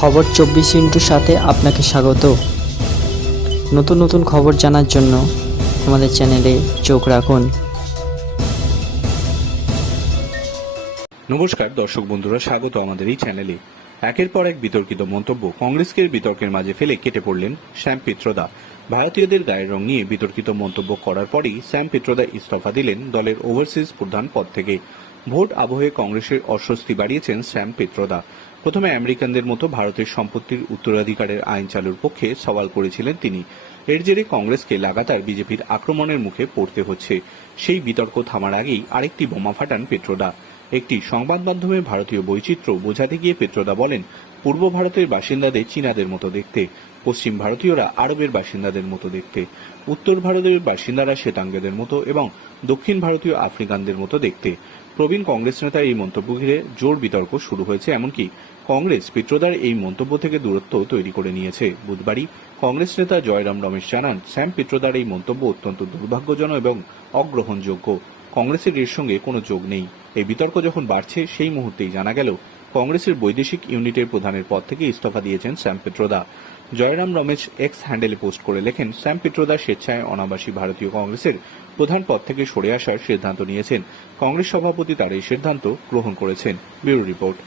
খবর চব্বিশ ইন্টুর সাথে আপনাকে স্বাগত। নতুন নতুন খবর জানার জন্য আমাদের চ্যানেলে চোখ রাখুন। নমস্কার দর্শক বন্ধুরা, স্বাগত আমাদের এই চ্যানেলে। একের পর এক বিতর্কিত মন্তব্য কংগ্রেসকে বিতর্কের মাঝে ফেলে কেটে পড়লেন শ্যাম পিত্রদা ভারতীয়দের গায়ের রং নিয়ে বিতর্কিত মন্তব্য করার পরেই শ্যাম পিত্রদা ইস্তফা দিলেন দলের ওভারসিজ প্রধান পদ থেকে। ভোট আবহে কংগ্রেসের অস্বস্তি বাড়িয়েছেন শ্যাম পিত্রদা প্রথমে আমেরিকানদের মতো ভারতের সম্পত্তির উত্তরাধিকারের আইন চালুর পক্ষে সওয়াল করেছিলেন তিনি। এর জেরে কংগ্রেসকে লাগাতার বিজেপির আক্রমণের মুখে পড়তে হচ্ছে। সেই বিতর্ক থামার আগেই আরেকটি বোমা ফাটান পেট্রোদা একটি সংবাদ মাধ্যমে ভারতীয় বৈচিত্র্য বোঝাতে গিয়ে পেট্রোদা বলেন, পূর্ব ভারতের বাসিন্দাদের চীনাদের মতো দেখতে, পশ্চিম ভারতীয়রা আরবের বাসিন্দাদের মতো দেখতে, উত্তর ভারতের বাসিন্দারা শ্বেতাঙ্গদের মতো এবং দক্ষিণ ভারতীয় আফ্রিকানদের মতো দেখতে। প্রবীণ কংগ্রেস নেতা এই মন্তব্য ঘিরে জোর বিতর্ক শুরু হয়েছে, এমনকি কংগ্রেস পিত্রদার এই মন্তব্য থেকে দূরত্ব তৈরি করে নিয়েছে। বুধবারই কংগ্রেস নেতা জয়রাম রমেশ জানান, স্যাম পিত্রদার এই মন্তব্য অত্যন্ত দুর্ভাগ্যজনক এবং অগ্রহণযোগ্য। কংগ্রেসের এর সঙ্গে কোনো যোগ নেই। এই বিতর্ক যখন বাড়ছে, সেই মুহূর্তেই জানা গেল, কংগ্রেসের বৈদেশিক ইউনিটের প্রধানের পদ থেকে ইস্তফা দিয়েছেন স্যাম পিত্রদা। জয়রাম রমেশ এক্স হ্যান্ডেলে পোস্ট করে লেখেন, স্যাম পিত্রদা স্বেচ্ছায় অনাবাসী ভারতীয় কংগ্রেসের প্রধান পদ থেকে সরে আসার সিদ্ধান্ত নিয়েছেন। কংগ্রেস সভাপতি তার এই সিদ্ধান্ত গ্রহণ করেছেন। Bureau report.